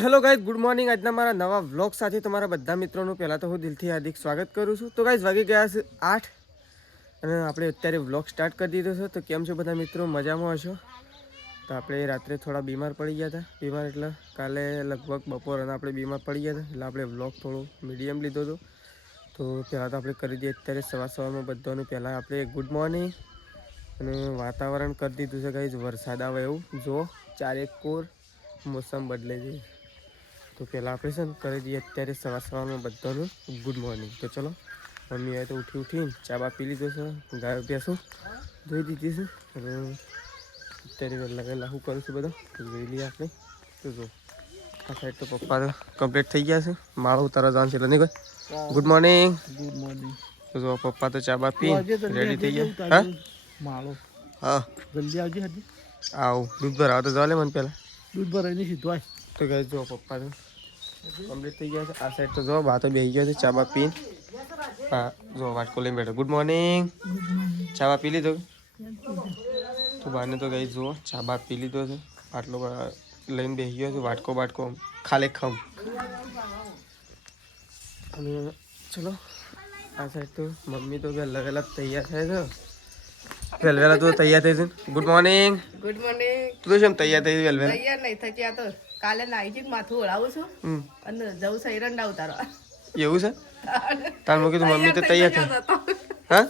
Hello guys, good morning. આજના મારા નવા વ્લોગ સાથે તમારા બધા મિત્રોનું પહેલાં તો હું દિલથી હાર્દિક સ્વાગત કરું છું. તો ગાઈઝ વાગી ગયા છે 8 અને આપણે અત્યારે વ્લોગ સ્ટાર્ટ કરી દીધો છે. તો કેમ છો બધા મિત્રો? મજામાં હશો? તો આપણે રાત્રે થોડા બીમાર પડી ગયા હતા. બીમાર એટલે કાલે લગભગ બપોરના આપણે બીમાર પડી ગયા હતા, એટલે આપણે વ્લોગ થોડું મીડિયમ લીધો હતો. તો પહેલાં તો આપણે કરી દઈએ અત્યારે સવારમાં બધાનું પહેલાં આપણે ગુડ મોર્નિંગ. અને વાતાવરણ કરી દીધું છે ગાઈઝ વરસાદ આવે એવું. જો ચારેક કોર મોસમ બદલાઈ જાય. તો પહેલાં આપણે છે ને કરી દઈએ અત્યારે સવારમાં બધાનું ગુડ મોર્નિંગ. તો ચલો, મમ્મી આવે તો ઉઠીને ચા બા પી લીધો છે, ગાયો ભેંસો ધોઈ દીધી છે. અને અત્યારે વહેલા શું કરું છું બધા તો જોઈ લઈએ આપણે. તો જો આ સાઈડ તો પપ્પા તો કમ્પ્લીટ થઈ ગયા છે, માળો ઉતારવા જવાનું છે એટલે નહીં કોઈ. Good morning. Good morning. તો જો પપ્પા તો ચા બા પી રેડી થઈ ગયા. હા માળો, હા જલ્દી આવજે. હજી આવું દૂધ ભરાવા તો જવા લે મને પહેલાં. દૂધ ભરાઈને સીધું આય. તો કહે જો પપ્પા તો કમ્પ્લીટ થઈ ગયા છે. આ સાઈડ તો જો બા તો બેસી ગયા છે ચા બા પીને. હા જો વાટકો લઈને બેઠો. Good morning. ચા બા પી લીધો? તો બાને તો ગઈ જુઓ ચા બા પી લીધો છે, આટલો લઈને બેસી ગયો છે. વાટકો ખાલે ખમ. અને ચલો આ સાઈડ તો મમ્મી તો વહેલા તૈયાર થાય છે. વેલવેલા તું તૈયાર થઈ છે. Good morning. Good morning. તું કેમ તૈયાર થઈ વેલવેલા? તૈયાર નહીં થઈ આ તો કાલે નાઈજી માથું ઓળાવું છું અને જવું છે એરંડા ઉતારવા. એવું છે? તાર મૂકી તું મમ્મી તો તૈયાર થઈ. હા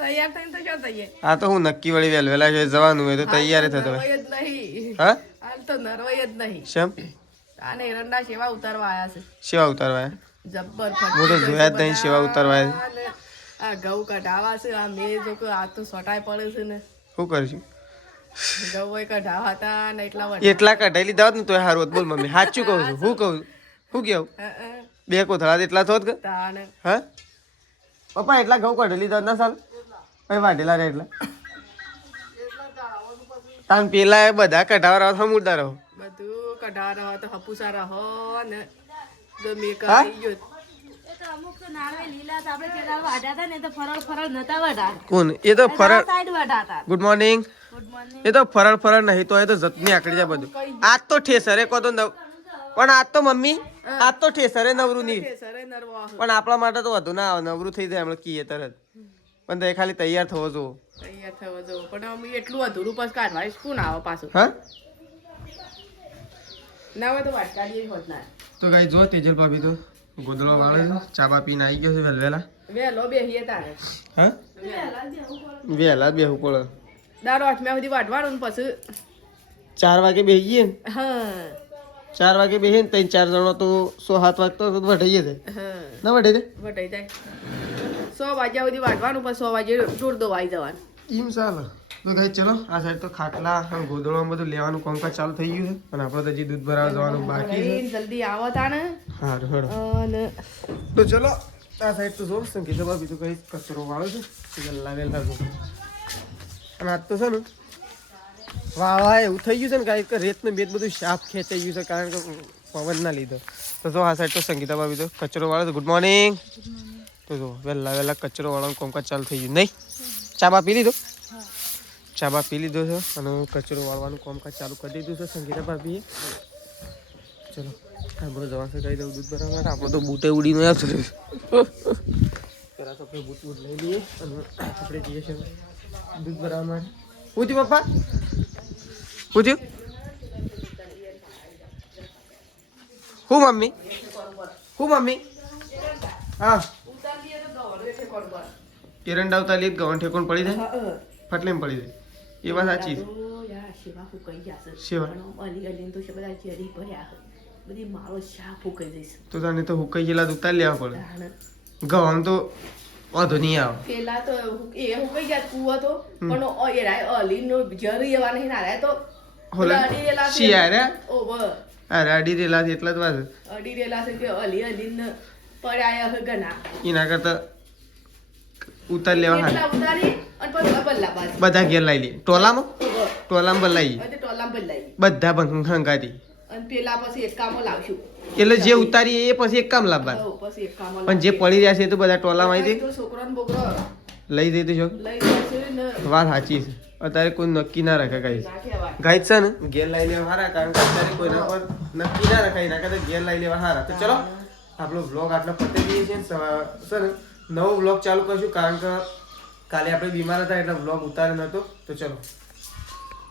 તૈયાર થઈને તો શું થઈએ? આ તો હું નક્કી વળી વેલવેલા છે જવાનું હોય તો તૈયાર થતો નરવાય જ નહીં. હા હાલ તો નરવાય જ નહીં. શેમ? આને એરંડા સેવા ઉતારવા આયા છે. સેવા ઉતારવા? જબ્બર હું તો જોયા જ નહીં સેવા ઉતારવા. આ ઘઉં કઢાવા છે. આ મેં જો કે આ તો સોટાઈ પડે છે ને. શું કરશું? ઘઉં કઢાવા હતા ને એટલા કઢાઈ લીધા હોત ને તો સારું હોત. બોલ મમ્મી, સાચું કહું છું. શું કહું શું કેવું? બે કોથળા એટલા થોત કે? હા પપ્પા એટલા ઘઉં કઢાઈ લીધા ના સાલ ભાઈ વાઢેલા રે એટલા. તાન પેલા એ બધા કઢાવા રહો તો મુર્દા રહો. બધું કઢાવા રહો તો હપુસા રહો ને ગમે કરી ગયો. કોણ એ તો ફરળ? Good morning. એ તો ફરળ નહીં તો એ તો જતની આકડી જાય બધું. આજ તો ઠેસરે કહો તો પણ આજ તો મમ્મી આજ તો ઠેસરે નવરું નહીં. પણ આપણા માટે તો વધુ ના આવે, નવરું થઈ જાય એમણે કીએ તરત. પણ તો ખાલી તૈયાર થવો જો. તૈયાર થવો જો પણ એટલું અધૂરું પછી કાઢવા શું ના આવે પાછું. હા ના હોય તો વાત કાઢીએ હોત ના. તો ગાઈ જો તેજલ ભાભી તો ગોદડો વાળે છે, ચા બા પીને આવી ગયો છે વેલવેલા. વેલો બેહીએ તારે. હા વેલા બેહવું પડે. દારો 8 સુધી વાટવાનું પછી 4 વાગે બેસી ગઈએ ને. હા 4 વાગે બેસી ને 3-4 જણો તો 6-7 વાગતો વઢાઈએ જાય. ના વઢાઈ જાય? વઢાઈ જાય. 100 વાગ્યા સુધી વાટવાનું પછી 100 વાગે જોર દો આવી જવાનું. એમ ચાલે. તો ગાઈ ચલો આ સાઈડ તો ખાટલા અને ગોદડો બધું લેવાનું કામકાજ ચાલુ થઈ ગયું છે. અને આપણે તો હજી દૂધ ભરાવા જવાનું બાકી છે. જલ્દી આવો તાને. હા અને તો ચલો આ સાઈડ તો જો સંગીતા ભાભી તો કઈ કચરો વાળો છે લાવેલા જો. અને આજ તો છે ને વાહ એવું થઈ ગયું છે ને કાંઈ રેતનું બેત બધું સાફ ખેંચાઈ ગયું છે કારણ કે પવન ના લીધો. તો જો આ સાઈડ તો સંગીતા ભાભી તો કચરો વાળો. Good morning. તો જો વહેલા કચરો વાળવાનું કામકાજ ચાલુ થઈ ગયું. નહીં ચા બા પી લીધો? ચા બા પી લીધો છે અને કચરો વાળવાનું કામકાજ ચાલુ કરી દીધું છે સંગીતા ભાભીએ. ચલો આપણો જવા છે કહી દઉં દૂધ ભરવા માટે. આપણો તો બૂટે ઉડીને આવશે. પહેલાં તો આપણે બૂટ લઈ લઈએ અને આપણે જઈએ છીએ દૂધ ભરવા માટે. પૂછ્યું પપ્પા? પૂછ્યું હું મમ્મી? હું મમ્મી? હા એરંડા ઉતાર લે ગવન ઠેકોણ પડી જાય, ફટલેમ પડી જાય. એ વાત સાચી છે. તો તને તો હુકાઈ ગયેલા ઉતાર લેવા પડે. ગવન તો વાંધો નહીં આવે. પેલા તો એ હુકાઈ ગયા કુવો તો પણ અલીનો જરી એવા નહીં ના તો અરે અડી રેલા છે એટલા જ વાત. અડી રેલા છે કે અલી પડ્યા હવે ઘણા. એના કરતા ઉતાર લેવા બધા ઘેર લાવી લઈએ. ટોલામાં બદલાઈ બધા ભંગાતી. પેલા પછી એક કામો લાવશું એટલે જે ઉતારી એ પછી એક કામ લાવવા. પણ જે પડી રહ્યા છે તો બધા ટોલામાં આવી દે છોકરો ને બોકરો લઈ દે તો વાત સાચી છે. અત્યારે કોઈ નક્કી ના રાખે ગાઈસ ના કહેવાય. ગાઈસ છે ને ઘેર લઈ લેવા હારા કારણ કે અત્યારે કોઈના પર નક્કી ના રખાય ના કરતા ઘેર લઈ લેવા હારા તો ચલો આપણો વ્લોગ આટલો પતી ગયો છે સર નવો વ્લોગ ચાલુ કરશું કારણ કે કાલે આપણે બીમાર હતા એટલે વ્લોગ ઉતાર્યો નહોતો તો ચલો